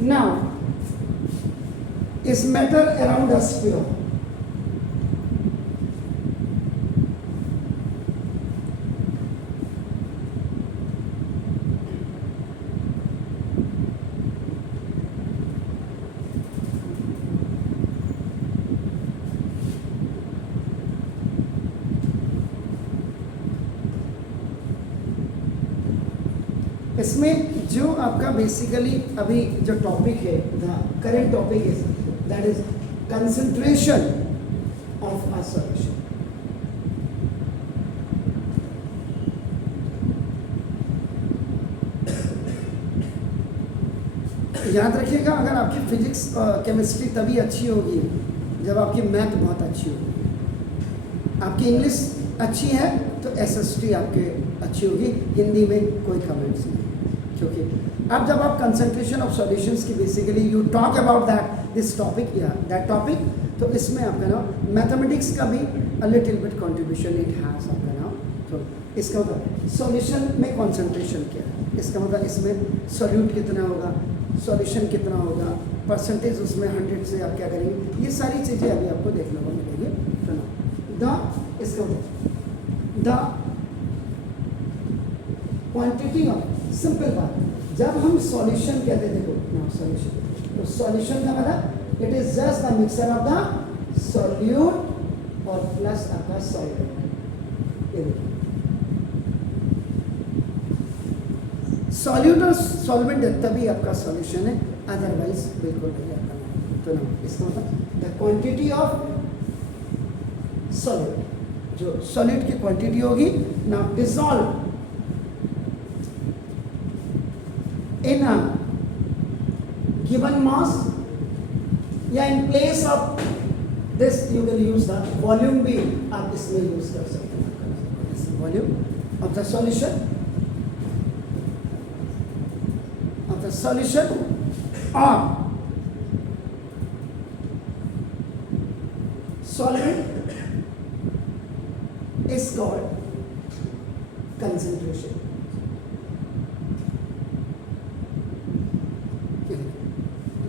Now, is matter around us pure? इसमें जो आपका बेसिकली अभी जो टॉपिक है, the current topic is that is concentration of a solution. याद रखिएगा, अगर आपकी फिजिक्स केमिस्ट्री तभी अच्छी होगी जब आपकी मैथ बहुत अच्छी होगी। आपकी इंग्लिश अच्छी है तो एसएसटी आपके अच्छी होगी, हिंदी में कोई कमेंट्स नहीं। क्योंकि अब जब आप कंसंट्रेशन ऑफ सॉल्यूशंस की basically you talk about that this topic या दैट टॉपिक, तो इसमें आपका ना मैथमेटिक्स का भी a little bit contribution it has आपका ना। तो इसका मतलब सॉल्यूशन में कंसंट्रेशन क्या है, इसका मतलब इसमें सॉल्यूट कितना होगा, सॉल्यूशन कितना होगा, परसेंटेज उसमें 100 से आप क्या करेंगे, ये सारी चीज़ें अभी आपको देखने को मिलेगी। सुनो द इसका द क्वांटिटी ऑफ, सिंपल बात, जब हम सॉल्यूशन कहते थे देखो सॉल्यूशन, तो सॉल्यूशन का मतलब it is just the mixture of the solute और प्लस आपका सॉल्वेंट। सॉल्यूट और सॉल्वेंट तभी आपका सॉल्यूशन है, अदरवाइज बिल्कुल नहीं आपका। तो ना इसका मतलब द क्वांटिटी ऑफ सॉल्यूट, जो सॉल्यूट की क्वांटिटी होगी ना dissolve in a given mass, या in place of this you can use the volume भी आप इसमें यूज कर सकते हैं। वॉल्यूम ऑफ द सॉल्यूशन और solvent is called concentration।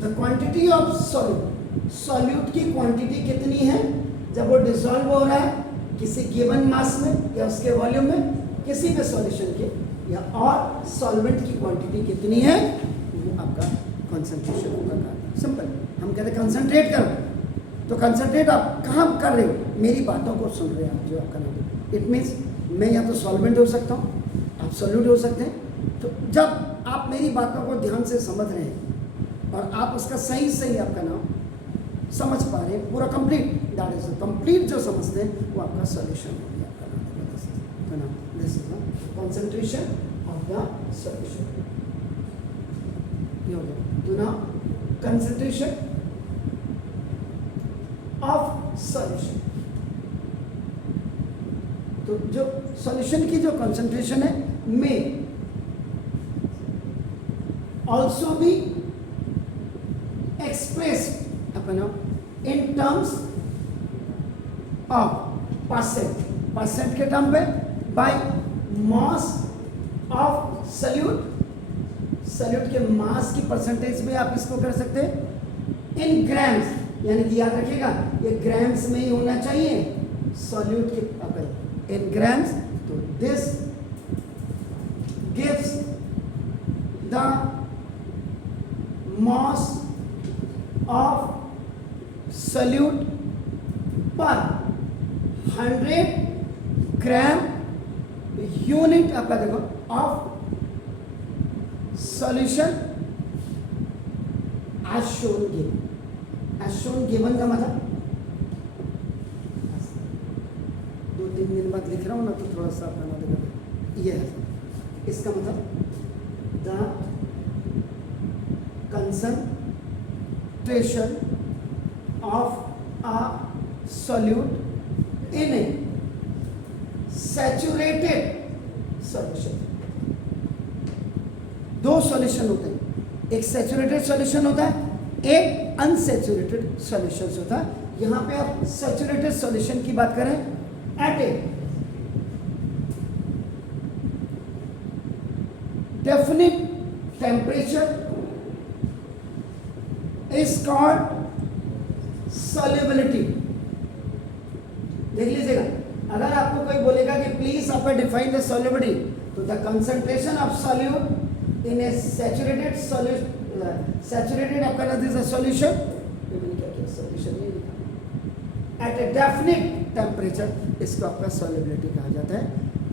The quantity of solute, solute की क्वांटिटी कितनी है जब वो डिसॉल्व हो रहा है किसी गिवन मास में या उसके वॉल्यूम में, किसी भी सॉल्यूशन के, या और सॉल्वेंट की क्वांटिटी कितनी है, वो आपका कंसंट्रेशन होगा। सिंपल, हम कहते हैं कंसंट्रेट करो, तो कंसंट्रेट आप कहाँ कर रहे हो, मेरी बातों को सुन रहे हैं आप, जो आपका नाम। इट मीन्स मैं या तो सॉल्वेंट हो सकता हूँ, आप सॉल्यूट हो सकते हैं। तो जब आप मेरी बातों को ध्यान से समझ रहे हैं और आप उसका सही सही आपका नाम समझ पा रहे हैं पूरा कंप्लीट, दैट इज कंप्लीट जो समझते हैं वो आपका सॉल्यूशन हो गया आपका नाम। This is the concentration of the solution. ये हो गया। तो नाउ कंसंट्रेशन ऑफ सॉल्यूशन, तो जो सॉल्यूशन की जो कंसंट्रेशन है में ऑल्सो भी expressed in terms of percent के टर्म पे, बाय मास ऑफ सॉल्यूट के मास की परसेंटेज में आप इसको कर सकते हैं इन ग्राम्स, यानी कि याद रखिएगा ये ग्राम्स में ही होना चाहिए सॉल्यूट के अगर इन ग्राम्स। तो this gives the mass of solute per 100 gram unit आपका देखो of solution as shown given का मतलब 2-3 दिन बाद लिख रहा हूँ ना, तो थोड़ा सा अपना देखो ये है, इसका मतलब the concentration of a solute in a saturated solution। दो सॉल्यूशन होते हैं, एक सैचुरेटेड सॉल्यूशन होता है, एक अनसैचुरेटेड सॉल्यूशन होता है। यहां पे आप सैचुरेटेड सॉल्यूशन की बात करें at a definite temperature is called solubility. देख लीजिएगा, अगर आपको कोई बोलेगा कि प्लीज आप डिफाइन द सॉल्युबिलिटी, तो the concentration of solute in a saturated saturated आपका दिस अ सॉल्यूशन, क्या क्या सॉल्यूशन नहीं लिखा, एट ए डेफिनिट टेम्परेचर, इसको आपका सॉल्युबिलिटी कहा जाता है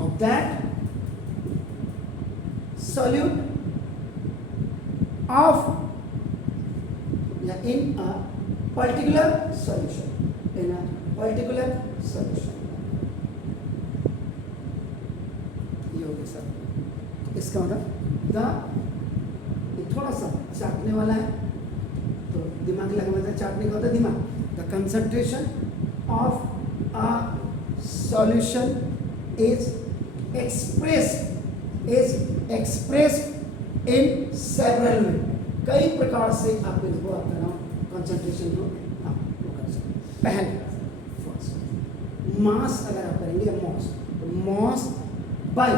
of that solute of in a particular solution, in a particular solution। ये हो गया सर। इसका मतलब ये थोड़ा सा चाटने वाला है, तो दिमाग लगाना, चाटने का होता है दिमाग। The concentration of a solution is expressed in several way, कई प्रकार से आप इसको अपना कंसंट्रेशन को आप कर सकते हैं। पहले फर्स्ट मास, अगर आप करेंगे मॉस, तो mass by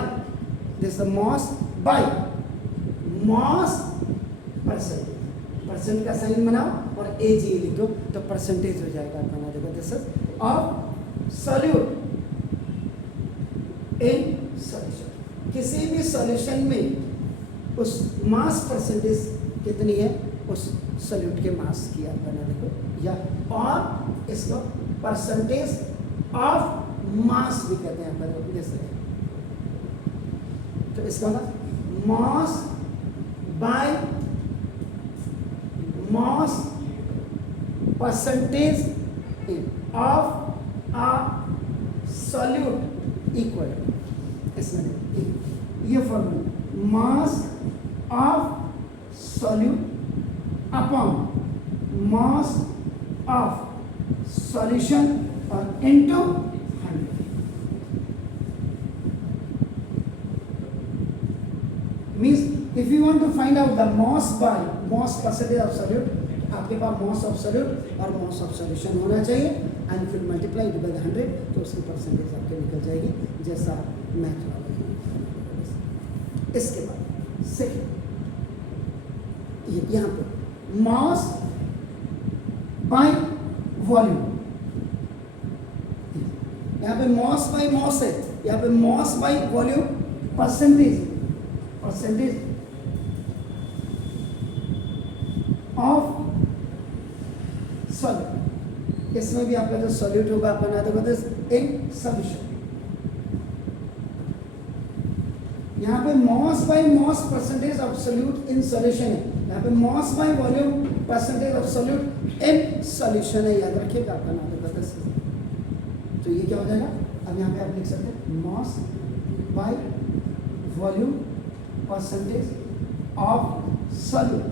this mass by mass percentage, percent का साइन बनाओ और ए जी लिखो तो परसेंटेज हो जाएगा अपना। देखो this is of solute in solution, किसी भी सॉल्यूशन में उस मास परसेंटेज कितनी है उस सॉल्यूट के मास की आप बना देखो, या और इसको परसेंटेज ऑफ मास भी कहते हैं अपन जैसे। तो इसका मतलब mass by mass percentage of a solute equal, इसमें ये formula mass of solute upon mass of solution or into 100 means if you want to find out the mass by mass percentage of solute, आपके पास mass of solute और mass of solution होना चाहिए and फिर multiply by 100, तो उसकी percentage आपके निकल जाएगी जैसा मैथ वाला। इसके बाद सेकेंड यहाँ पे मास बाय वॉल्यूम, यहाँ पे मास बाय मास है, यहाँ पे mass by volume percentage of solute, इसमें भी आपका जो सॉल्यूट होगा आप बना दोगे इन सॉल्यूशन। यहाँ पे mass by mass percentage of solute in solution है, यहाँ पे mass by volume percentage of solute in solution है, याद रखिएगा आपका नाम होगा। तो ये क्या हो जाएगा, अब यहाँ पे आप लिख सकते हैं mass by volume percentage of solute,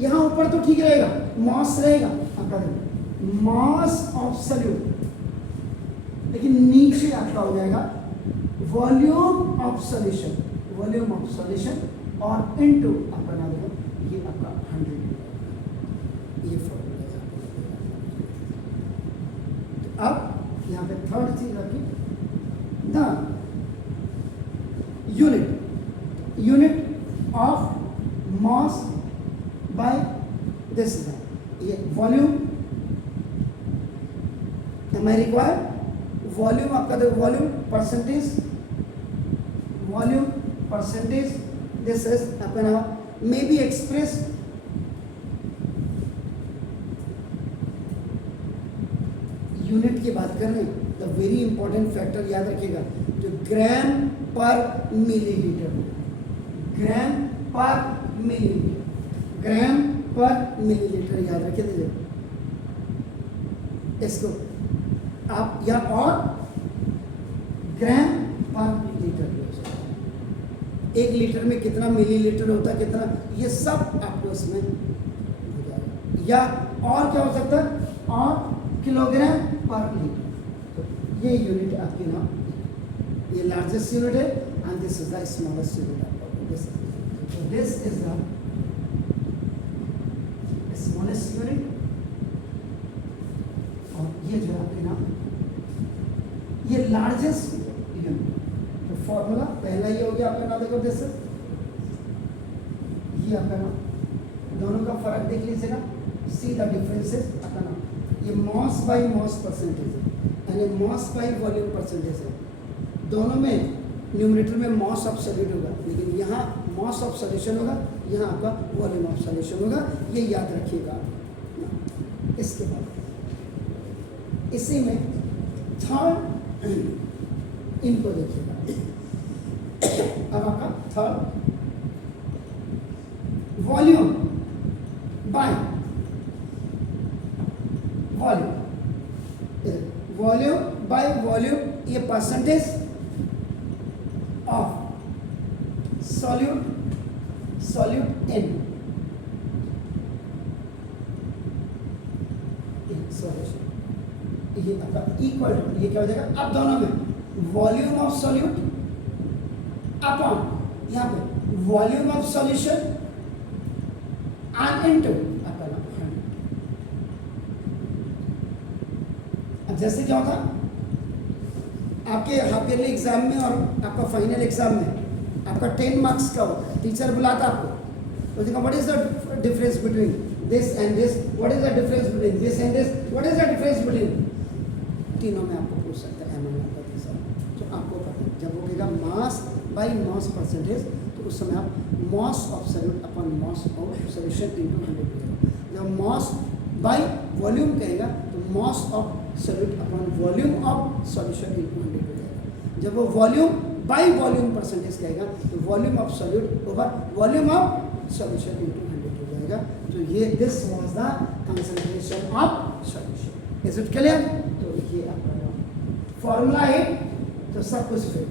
यहाँ ऊपर तो ठीक रहेगा, मॉस रहेगा आपका मॉस ऑफ सॉल्यूट, लेकिन नीचे आपका हो जाएगा volume of solution, volume of solution और इनटू आपका नाम देगा ये आपका 100, ये फॉर्मूला है। तो अब यहाँ पे थर्ड चीज रखिए the unit of mass by this, ये volume am I required, volume आपका देखो वॉल्यूम परसेंटेज दिस इज आपका नाम मे बी एक्सप्रेस यूनिट की बात कर रहे हैं तो वेरी इंपॉर्टेंट फैक्टर याद रखिएगा जो ग्राम पर मिलीलीटर, ग्राम पर मिलीलीटर याद रखिए दीजिए इसको आप, या और ग्राम पर लीटर, 1 लीटर में कितना मिलीलीटर होता है, कितना, ये सब आपको इसमें हो जाएगा। या और क्या हो सकता है, और किलोग्राम पर लीटर, तो ये यूनिट आपके नाम, ये लार्जेस्ट यूनिट है and this is the smallest unit. This is the smallest unit और ये जो आपके नाम ये लार्जेस्ट यूनिट। तो फॉर्मूला पहला ये हो गया आपका नाम, देखो दिस ये आपका नाम, दोनों का फर्क देख लीजिएगा, सी द डिफरेंसेस आपका नाम। ये मॉस बाई मॉस परसेंटेज है, यानी मॉस बाई वॉल्यूम परसेंटेज है। दोनों में न्यूमरेटर में मॉस ऑफ सॉल्यूट होगा, लेकिन यहाँ मॉस ऑफ सॉल्यूशन होगा, यहाँ आपका वॉल्यूम ऑफ सॉल्यूशन होगा, ये याद रखिएगा। इसके बाद इसी में थर्ड इनको देखिएगा, अब आपका third volume by volume, volume by volume, ये percentage of solute in solution, ये आपका इक्वल टू, ये क्या हो जाएगा, अब दोनों में वॉल्यूम ऑफ सॉल्यूट अपॉन यहाँ पे volume of solution and into आपका नाम। अब जैसे क्या होता आपके हाफ ईयरली एग्जाम में और आपका फाइनल एग्जाम में आपका 10 मार्क्स का होता है, टीचर बुलाता आपको, तो देखो what is the difference between this and this, what is the difference between this and this, what is the difference between, तीनों में आपको पूछ सकता है तो आपको पता है। जब वो कहेगा मास बाई मास परसेंटेज, तो उस समय आप mass of solute upon mass of solution into 100 करेगा। जब मॉस बाई वॉल्यूम कहेगा तो mass of solute upon volume of solution into 100 हो जाएगा। जब वो वॉल्यूम बाई वॉल्यूम परसेंटेज कहेगा तो volume of solute over volume of solution into 100 हो जाएगा। तो ये this was the concentration of solution. Is it clear? तो ये आपका फॉर्मूला है, तो सब कुछ फिर